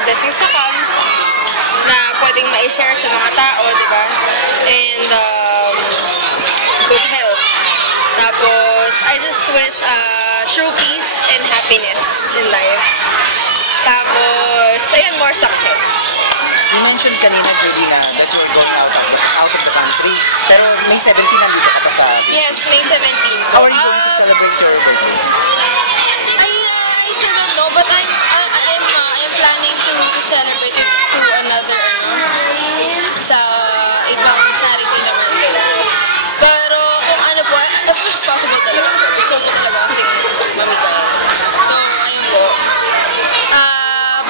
more blessings to come na pwedeng ma-share sa mga tao, di ba? And good health. Tapos, I just wish true peace and happiness in life. Tapos, ayun, more success. You mentioned kanina, Judy, na that you're going out of the country. Pero May 17 nandito ka pa sa... Yes, May 17. How are you going to celebrate your birthday? I still don't know, but I'm planning to celebrate it to another sa ibang charity naman din. Pero kung ano po, as much as possible talaga. Gusto ko talaga kasing mamita. So, ayun po.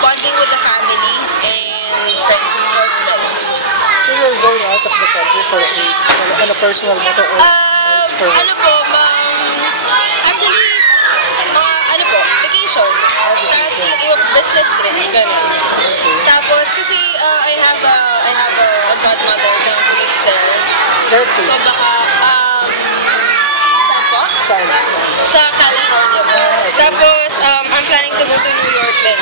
Bonding with the family and friends, close friends. So you're going out of the country for a personal matter or ano po, actually, ano po, vacation. Tapos yung business trip, gano'n. Tapos kasi I have a godmother na lives there. Where to? So baka, saan po? Sa California po. Tapos, I'm planning to go to New York din.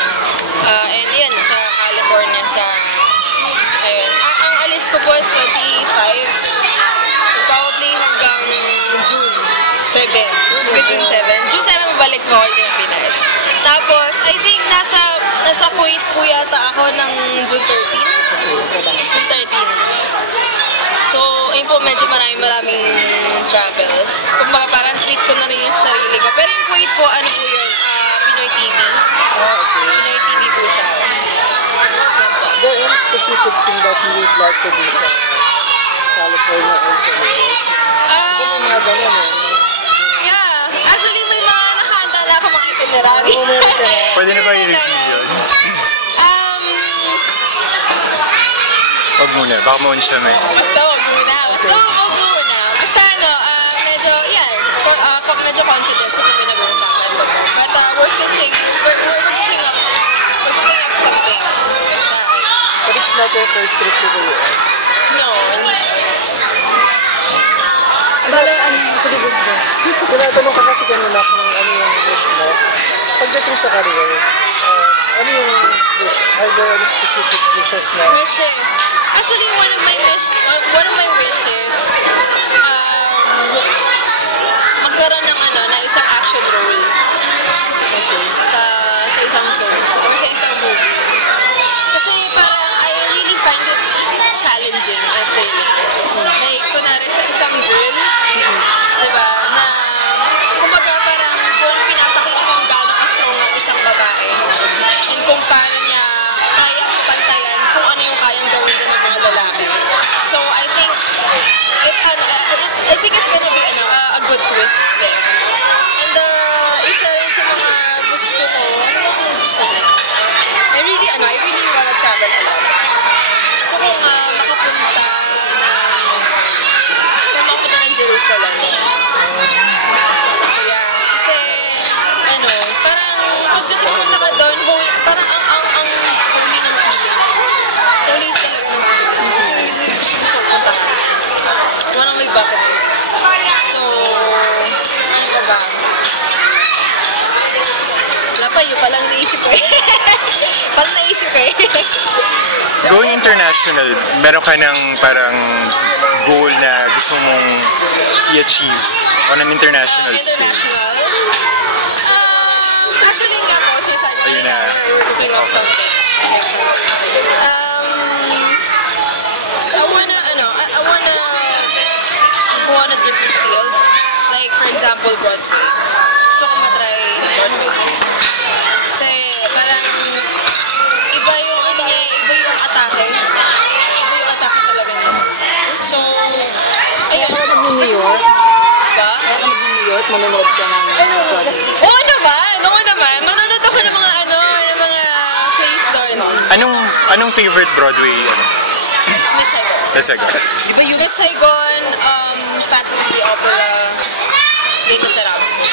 And yan, sa California, ayun. Ang alis ko po is 25. So, probably hanggang June 7. Between 7. June 7, balik ko ako ng Pinas. Tapos, I think nasa Kuwait po yata ako ng June 13. June 13. So, ayun po, medyo maraming travels. Kung parang treat ko na rin yung sarili ko. Pero yung Kuwait po, ano po yun? Pinoy TV. Pinoy TV po siya. Is there any specific thing that you would like to do sa California or sa New York? Mga ganyan eh. Yeah. Actually, may mga nakahanda na ako mga itinerary. Pwede na ba i-review yun? Wag muna, baka maun siya may. Basta wag muna. Basta ano, medyo, yan, medyo confidential yung pinag-uusapan. But we're cooking up something. But it's not your first trip to the US? No, hindi. Bala, tinatanong ka kasi kanina kung ano yung wish mo. Pagdating sa career, ano yung wish? Are there any specific wishes na? Wishes. Actually, one of my wishes, magkaroon ng isang action role. Okay. Sa isang film. O sa isang movie. Kasi parang I really find it challenging and thrilling. Like, kunwari sa isang girl, diba, na kumbaga parang kung pinapakita kung gaano ka-strong ang isang babae and kung paano niya kaya pantayan kung ano yung kayang gawin din ng mga lalaki. So, I think it's gonna be a good twist there. And isa rin sa mga gusto ko, I really wanna travel a lot. Gusto ko makapunta ng Jerusalem. Yeah, kasi parang pag kasi pumunta ka doon, parang ang holy ng feeling. Holy talaga ng feeling. Kasi hindi ko gusto punta ka. One of my bucket lists. So, ano pa ba? Wala pa, yun palang naisip ko eh. Parang naisip ko eh. Going international, meron ka ng parang goal na gusto mong i-achieve on an international scale? International? Actually nga po, sinasabi ko na we're cooking up something. I wanna go on a different field. Like, for example, Broadway. Gusto ko matry Broadway. Kasi parang iba yung atake. Iba yung atake talaga niya. So, ayun. Kaya mag-New York? Ba? Kaya mag-New York, manonood ka ng Broadway? Oo naman. Manonood ako ng mga plays doon. Anong favorite Broadway? Miss Saigon. Miss Saigon. Miss Saigon, Phantom of the Opera, Les Miserables.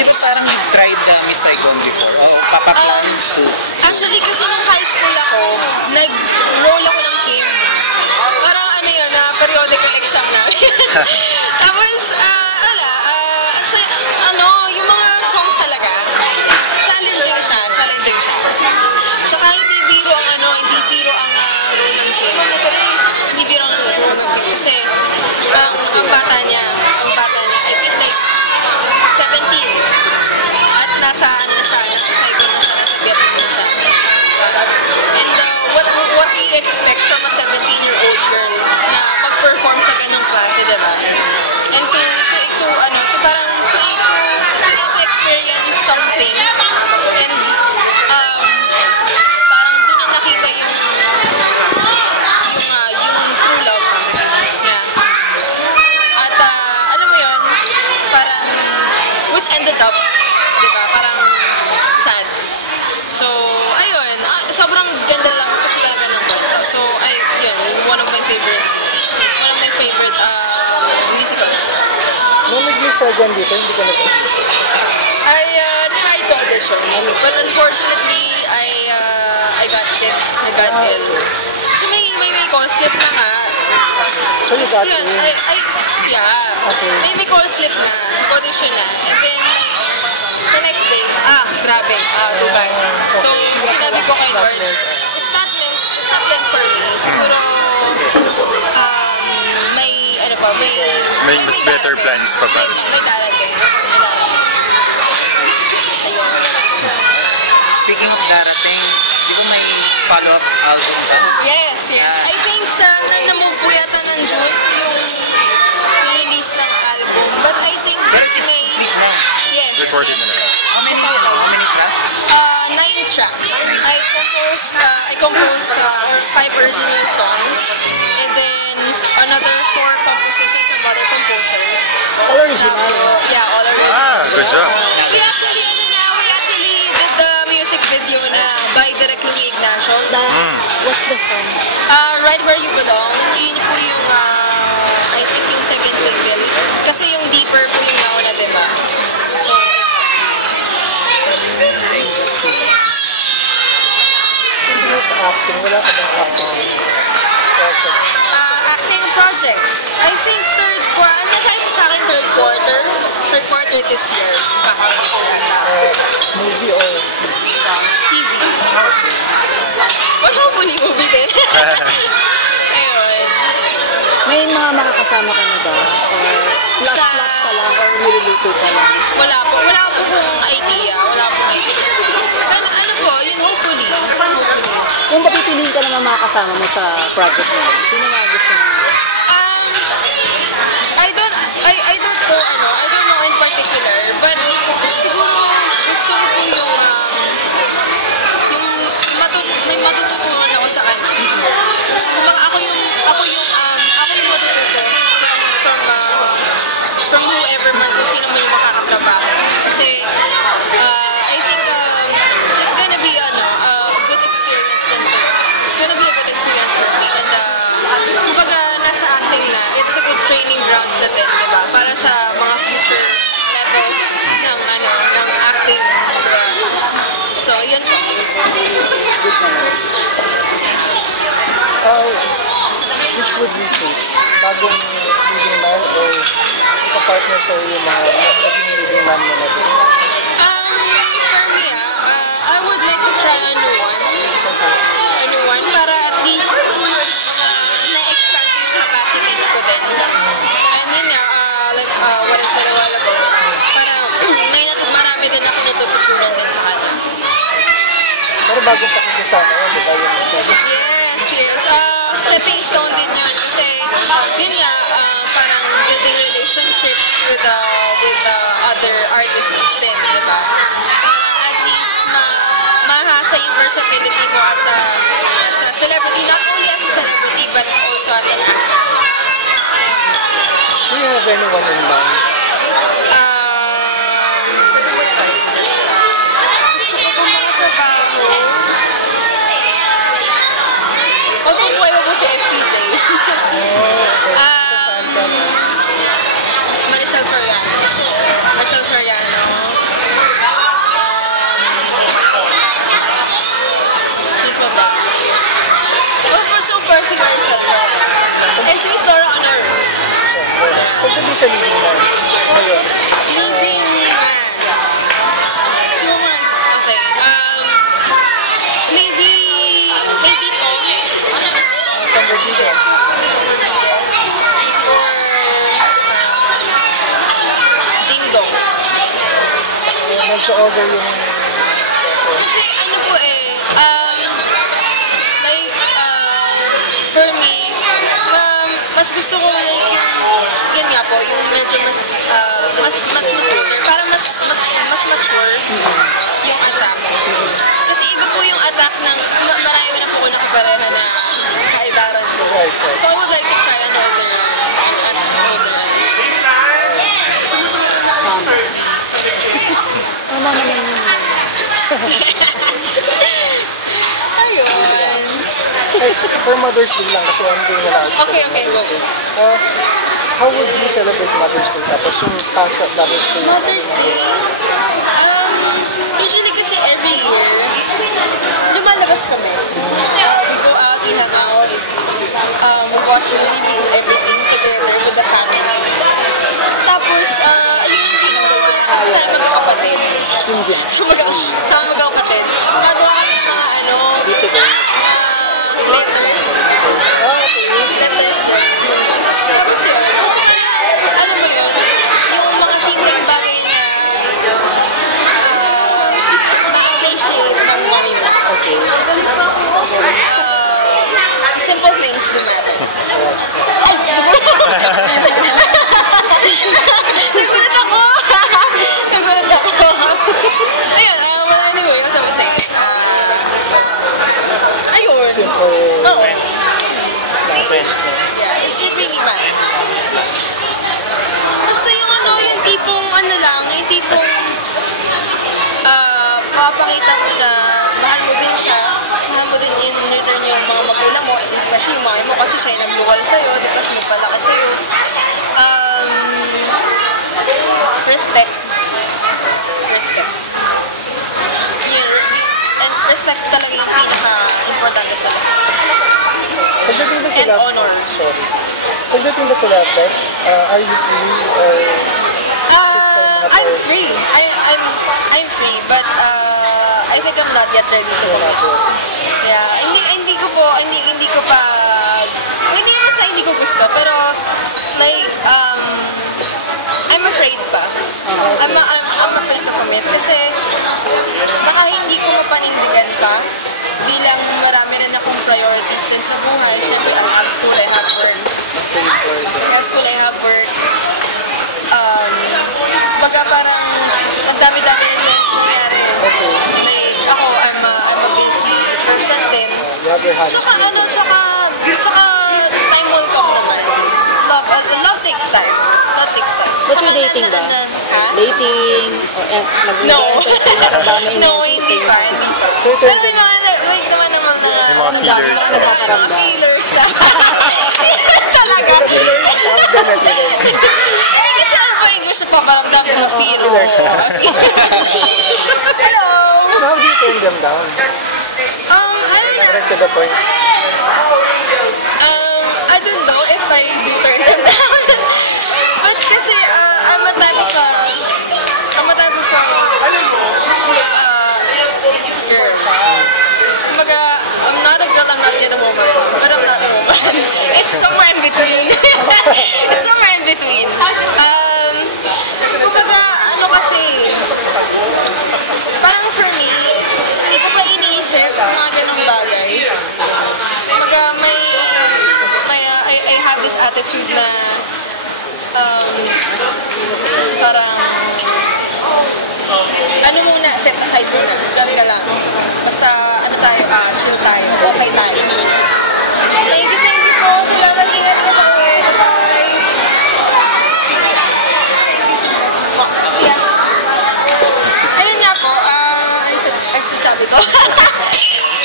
Di ba parang you tried Miss Saigon before? O papaplan to? Actually, kasi nung high school ako, nag-roll ako ng Kim. Parang periodical exam namin. Tapos, yung mga songs talaga, challenging siya. So kahit ibiro I think like 17. At nasa Saigon na siya, nasa Vietnam na siya. And what do you expect from a 17-year-old girl na mag-perform sa ganong klase, diba? And to experience something and parang doon na nakita yung true love niya. At alam mo yun, parang which ended up, diba? Parang sad. So, ayun, sobrang ganda lang kasi talaga ng kwento. So, yun, one of my favorite musicals. Nung nag-miss ka dyan dito, hindi ka nag-audition? I tried to audition, but unfortunately, I got sick. I got ill. So, may call slip na nga. So, you got yun, ill? Yeah. Okay. May call slip na, audition na. And then, the next day, grabe, too bad. So, sinabi ko kay Lord, it's not meant for me. Siguro, may mas better darating. plans pa para sa may darating. Ayun. Speaking of darating, di ba may follow-up album ka? Yes. I think na-move po yata ng June yung release ng album. But I think Pero this it's may... complete na. Yes. recorded na lang. How many tracks? 9 tracks. I composed 5 original songs and then another 4 compositions from other composers. All original? Yeah, all original. Good job. We actually did the music video na by Direk Louie Ignacio. What's the song? Right Where You Belong. Yun po yung, I think yung second single. Kasi yung Deeper po yung nauna, diba? So, Speaking of acting, wala ka bang acting projects? acting projects. I think nasabi po sa akin third quarter this year. Movie or TV. Or hopefully movie din. Ayun. may mga makakasama ka na ba? Or flat ka lang or niluluto ka lang? Wala po kung idea. Ano po, yun hopefully. Kung papipiliin ka naman makakasama mo sa project mo, sino nga gusto mo? I don't know in particular, but siguro gusto ko po yung may matututunan ako sa kanya. Kumbaga ako yung matututo from whoever man, kung sino man yung makakatrabaho. Kasi I think it's gonna be a good experience din for me. It's gonna be a good experience for me. And kumbaga nasa acting na, it's a good training ground na din, diba? Para sa mga future levels ng acting. So, yun po. Good naman. Which would you choose? Bagong leading man o ikapartner sa yung mga naging leading man mo na din? For me, I would like to try a new one para at least na-expand yung capacities ko din. And then like what I said a while ago, para marami din ako natututunan din sa kanya. Pero bagong pakikisama yun, di ba yun? Yes. Stepping stone din yun. Kasi, yun nga, parang building relationships with the other artists din, di ba? At least, mahasa yung versatility mo as a celebrity. Not only as a celebrity, but also as an actor. Do you have anyone in mind? Magpupuhay mo po si FPJ. Maricel Soriano. Sino ba? Well, so far si Maricel Soriano. And si Miss Dora Honor. Pagdating sa leading man, ano yun? Leading man. Okay. Maybe Tom. Tom Rodriguez. Or medyo older yung Kasi ano po like, for me, mas gusto ko like yun nga po, yung medyo mas mature, para mas mature yung attack. Kasi iba po yung attack ng, marami na po ko nakapareha na kaedaran ko. So I would like to try an older. tama naman yun. Ayun. For Mother's Day lang kasi I'm doing a lot. Okay, go. How would you celebrate Mother's Day? Tapos yung past Mother's Day? Mother's Day? Usually kasi every year, lumalabas kami. We go out, we hang out, we watch the movie, we do everything together with the family. Tapos, yun yung ginagawa sa magkakapatid. Sa magkakapatid. Magawa kami ng mga letters. Letters. Tapos yun. Ano mo yun? Yung mga simpleng bagay na appreciate ng mami mo. Okay. Simple things do matter. Ay! Nagulat ako! Ayun, anyway, what's up say? Ayun. Simple. Oo. Friends. Yeah, it really matters. Basta yung yung tipong yung tipong papakita mo na mahal mo din siya, mahal mo din in return yung mga magulang mo, especially yung mami mo kasi siya yung nagluwal sa'yo, di ba, nagpalakas sa'yo. Respect. Yun, and respect talaga yung pinaka-importante sa lahat. Pagdating ba sa And honor. Sorry. Pagdating ba sa laptop, are you free or I'm free. I'm free, but I think I'm not yet ready to commit. Yeah, hindi ko pa, hindi naman sa hindi ko gusto, pero like I'm afraid pa. I'm afraid to commit kasi baka hindi ko mapanindigan pa bilang marami rin akong priorities din sa buhay. Siyempre, I have school, I have work. Baga parang ang dami-dami rin yung nangyari. Like, ako, I'm a busy person din. Saka time will come naman. Love takes time. But you're dating ba? Dating? No. No, hindi pa. Pero may mga, like naman naman na... May mga feelers. Feelers na. Talaga. Kasi ano pa English na paparamdam ko feelers. Hello. So how do you turn them down? I don't know. Direct to the point. I don't know if I do turn them down. But kasi I'm a type of girl. Kumbaga, I'm not a girl, I'm not yet a woman. But I'm not a woman. It's somewhere in between. It's somewhere in between. Kumbaga, kasi, parang for me, hindi ko pa iniisip mga ganong bagay. Kumbaga, I have this attitude na parang ano muna, set aside muna. Diyan ka lang. Basta, chill tayo. Okay tayo. Thank you po. Salamat, ingat ka po. Bye-bye. Ayun nga po, ay sasabi ko.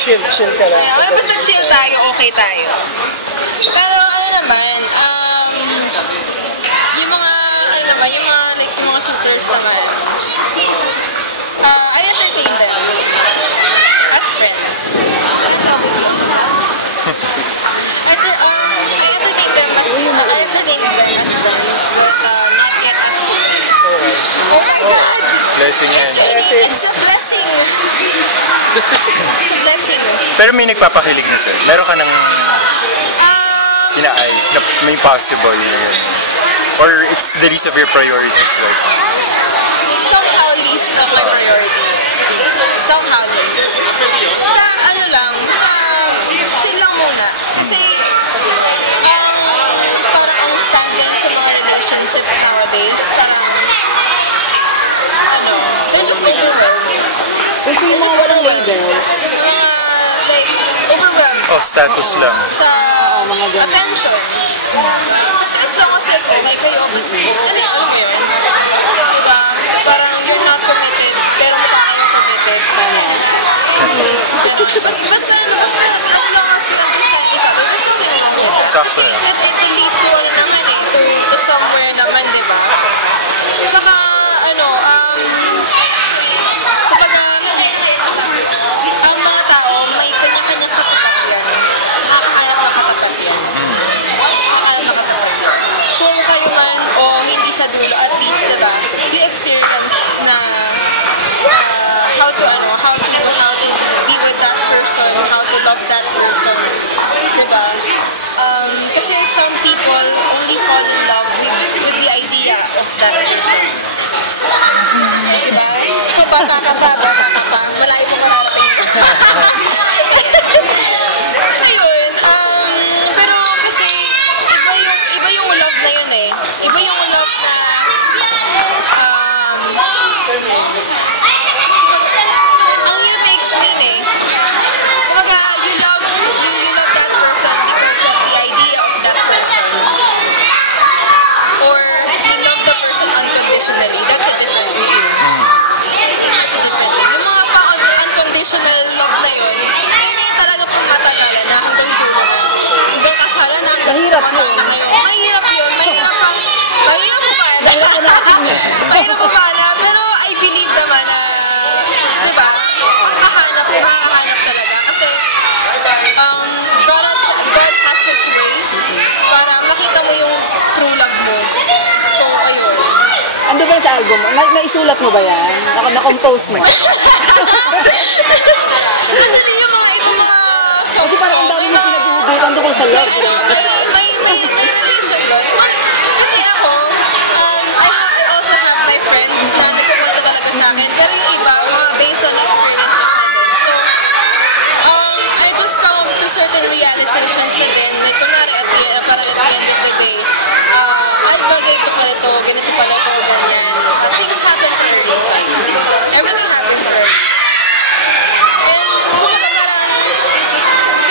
Chill ka lang. Basta chill tayo, okay tayo. Pero ano naman, yung mga suitors naman, I entertain them as friends. I entertain them as friends, but not yet as suitors. Oh my God! Blessing yan. It's a blessing. It's a blessing. Pero may nagpapakilig na sir. Meron ka ng inaay na may possible yun. Or it's the least of your priorities right now? somehow least of my priorities. Somehow least. Basta, ano lang, basta chill lang muna. Kasi, parang ang standard sa mga relationships nowadays, parang, they're just overwhelming. Kasi yung mga walang labels. Like, overwhelmed. Oh, status lang. Sa mga ganun. attention. Basta as long as like, okay kayo, alam mo yun? Diba? Parang you're not committed, pero mukha kayong committed. Basta as long as you understand each other, there's nothing wrong with it. Sakto Kasi na. it will lead to ano naman to somewhere naman, diba? Saka, kumbaga, ang mga tao, may kanya-kanyang katapat yan. Nakakahanap ng katapat yan. Nakakahanap ng katapat yan. Kung kayo man o hindi sa dulo, at least, diba, you experience na how to be with that person, how to love that person. Diba? Kasi some people only fall in love with the idea of that person. Diba? Kung bata ka pa, malayo pa mararating. Ayun, pero kasi iba yung love na yun eh. Iba yung love na ang hirap i-explain eh. Kumbaga, you love that person because of the idea of that person. Or you love the person unconditionally. That's a different thing. That's a different thing. Yung mga unconditional love na yun, yun yung talaga pang matagalan na hanggang dulo na. Hanggang kasala na hanggang Mahirap tumata na kayo. Mahirap yun. Mahirap pa na. Pero I believe naman na, diba, makahanap talaga. Kasi, God has His way para makita mo yung true love mo. So, ayun. Ano ba sa album mo? Naisulat mo ba yan? Na-compose mo? Kasi yung mga ibang mga songs. Kasi parang ang dami mo pinag-uubutan tungkol sa love. May relation doon. Kasi ako, I also have my friends na nagkukwento talaga sa akin. Pero yung iba, mga based on experiences na din. So, I just come up to certain realizations na din. Like, kunwari parang at the end of the day, ay bagay ito pala ito, ganito pala ito, ganyan. Things happen for a reason. Everything happens for a reason. And, kumbaga parang,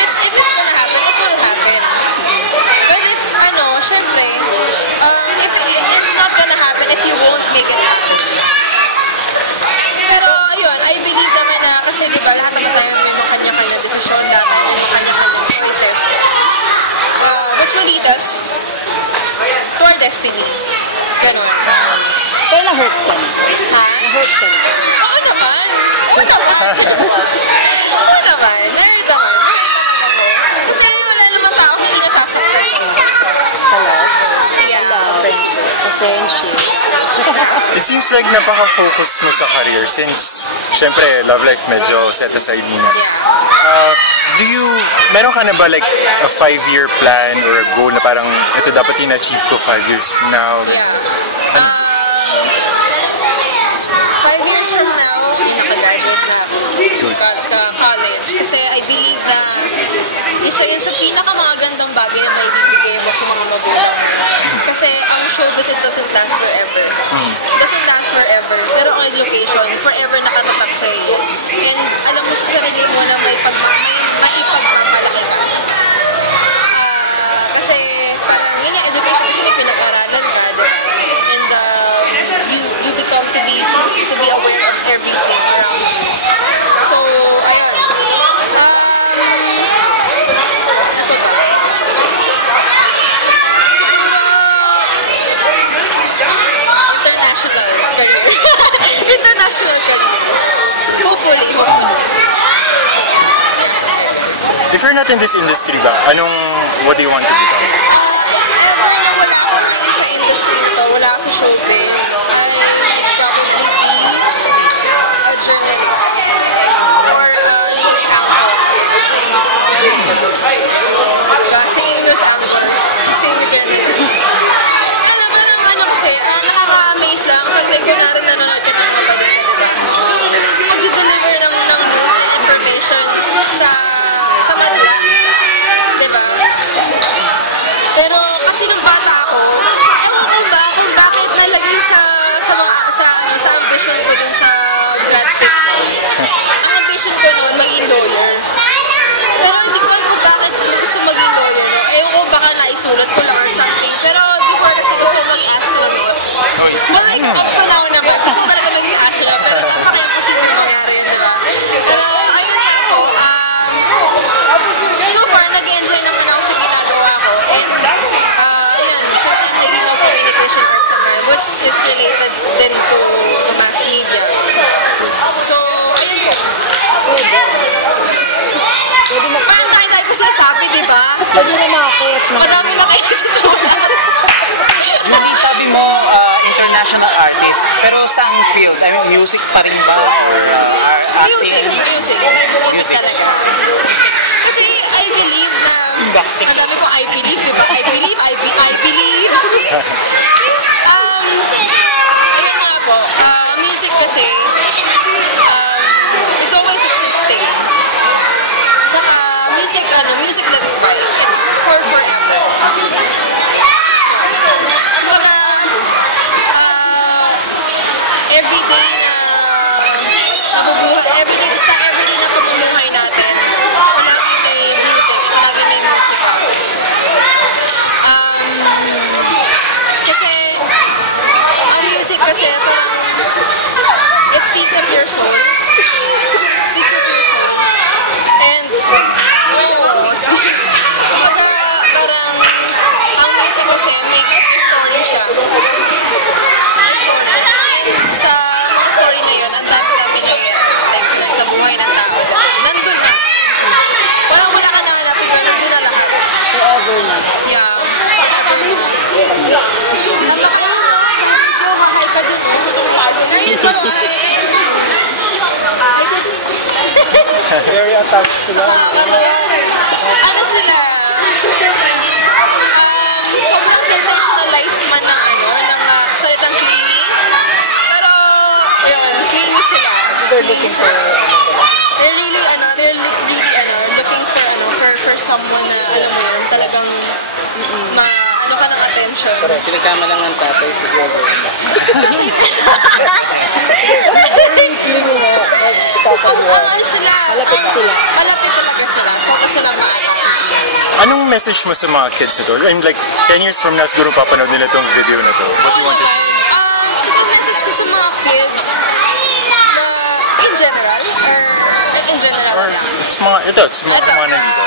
if it's gonna happen, it will happen. But if, syempre, if it's not gonna happen, if you won't make it happen. Pero, ayun, I believe naman na, kasi diba, lahat naman tayo may mga kanya-kanya desisyon, lahat tayo may mga kanya-kanya choices. Which will lead us to our destiny. Ganun. Pero na-hurt ka na. Ha? Na-hurt ka na. Oo naman. Meron naman ako. Kasi wala naman tao hindi nasasaktan. Sa love? Yeah. Sa friendship. It seems like napaka-focus mo sa career since, syempre, love life medyo set aside muna. Meron ka na ba like a 5-year plan or a goal na parang ito dapat in-achieve ko 5 years from now? Yeah. 5 years from now, naka-graduate na ako college. Kasi I believe na isa yun sa pinakamagandang bagay na may bibigay mo sa mga magulang. Kasi ang showbiz, it doesn't last forever. It doesn't last forever. Pero ang education, forever nakatatak sa iyo. And alam mo sa sarili mo na may ipagmamalaki ka. Kasi parang yun yung education kasi may pinag-aralan ka, diba? And you become to be aware of everything around you. So, ayun. International career. Hopefully. If you're not in this industry ba, what do you want to become? If ever na wala ako ngayon sa industry nito, wala ako sa showbiz, I'll probably be a journalist or a news anchor. Singing news anchor. Singing ganun. Alam mo naman kasi, nakaka-amaze lang pag like kunwari nanonood ka napulot ko lang or something. Pero before kasi gusto ko mag-astronaut. Well, like, up to now naman, gusto ko talaga maging astronaut. Pero napaka-imposible mangyari yun, diba? Pero ayun nga ako, so far, nag-enjoy naman ako sa ginagawa ko. And, ayun, since I'm naging ako communication customer, which is related din to the mass media. So, ayun po. Parang tayo ko sinasabi, di ba? Pwede na makakit. Madami na kayo sa simula. Julie, sabi mo, international artist. Pero saang field? I mean, music pa rin ba? Or acting? Music talaga. Kasi I believe na, ang dami kong I believe, di ba? I believe. Ayun nga po, music kasi, it's always existing. Saka, music that is life. It's for forever. Kumbaga, everyday na pamumuhay natin, palagi may music, palagi may musika. Kasi, ang music kasi parang, it speaks of your soul. And, kumbaga, parang, ang music kasi, may story siya. May story. And sa mga story na yun, ang dami-dami nangyayari. Like, sa buhay ng tao. Nandun na. Parang wala ka nang hanapin ba, nandun na lahat. Forever na. Yeah. Ang laki mo, medyo mahay ka dun. Ngayon pa lang, Very attached sila. ano sila? Sobrang sensationalized man ng salitang clingy. Pero, ayun, clingy sila. They're looking for They're really looking for someone na, alam mo yun, talagang ano ka ng attention. correct. Pinagkama lang ng tatay si Glover. Malapit sila. Malapit talaga sila. Sobra sila Anong message mo sa mga kids na to? I'm like, 10 years from now, siguro papanood nila itong video na to. What do you want to say? Sige, message ko sa mga kids na in general Or, it's mga nandito.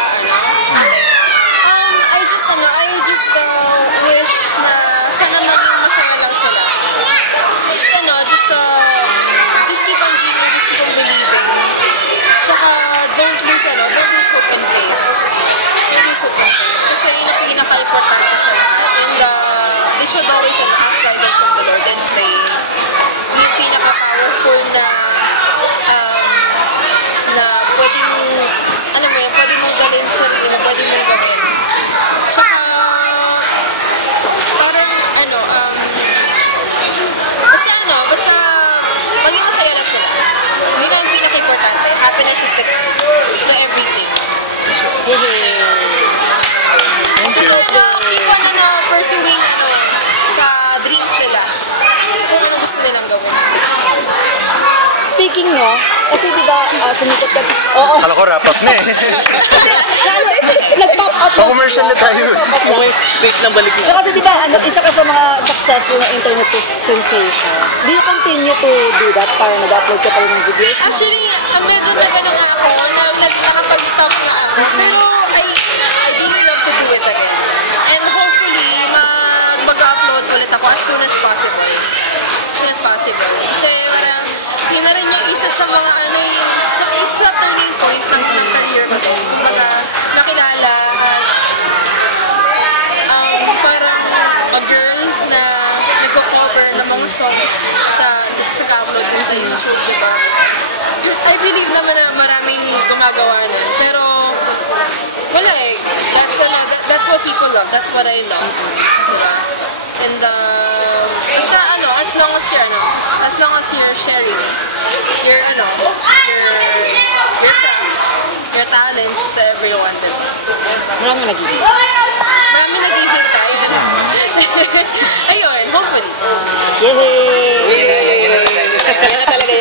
I just wish na sana maging masaya lang sila. Just keep on dreaming, just keep on believing. Saka, don't lose hope and faith. Don't lose hope and faith. Kasi yun ang pinaka-importante sa lahat. And they should always ask guidance from the Lord and pray. Yung pinaka-powerful na pwede mong, alam mo yun, pwede mong dalhin sa sarili mo, pwede mong gawin. Saka, parang, basta, maging masaya lang sila. Yun ang pinaka-importante. Happiness is the key to everything. Keep on pursuing, sa dreams nila. Kasi kung ano gusto nilang gawin. Speaking no, kasi diba, sumikat ka, oo. Kala ko wrap up na eh. Lalo, nag-pop up lang. Pa-commercial na tayo. Wait na balik na. Kasi diba, isa ka sa mga successful na internet sensation. Do you continue to do that para nag-upload ka pa rin ng videos? Actually, medyo nagano nga ako, nakapag-stop nga ako. Pero I really love to do it again. And hopefully, mag-upload ulit ako as soon as possible. Kasi yun na rin yung isa sa mga isa sa turning point ng career ko din. Kumbaga, nakilala as parang a girl na nag-cover ng mga songs sa upload din sa YouTube, diba? I believe naman na maraming gumagawa nun. Pero, wala eh. That's what people love. That's what I love. Diba? And, basta as long as you're sharing your craft, your talents to everyone, diba? Marami nag-ibig. Marami nag-ibig tayo. Ayun, hopefully. Yay!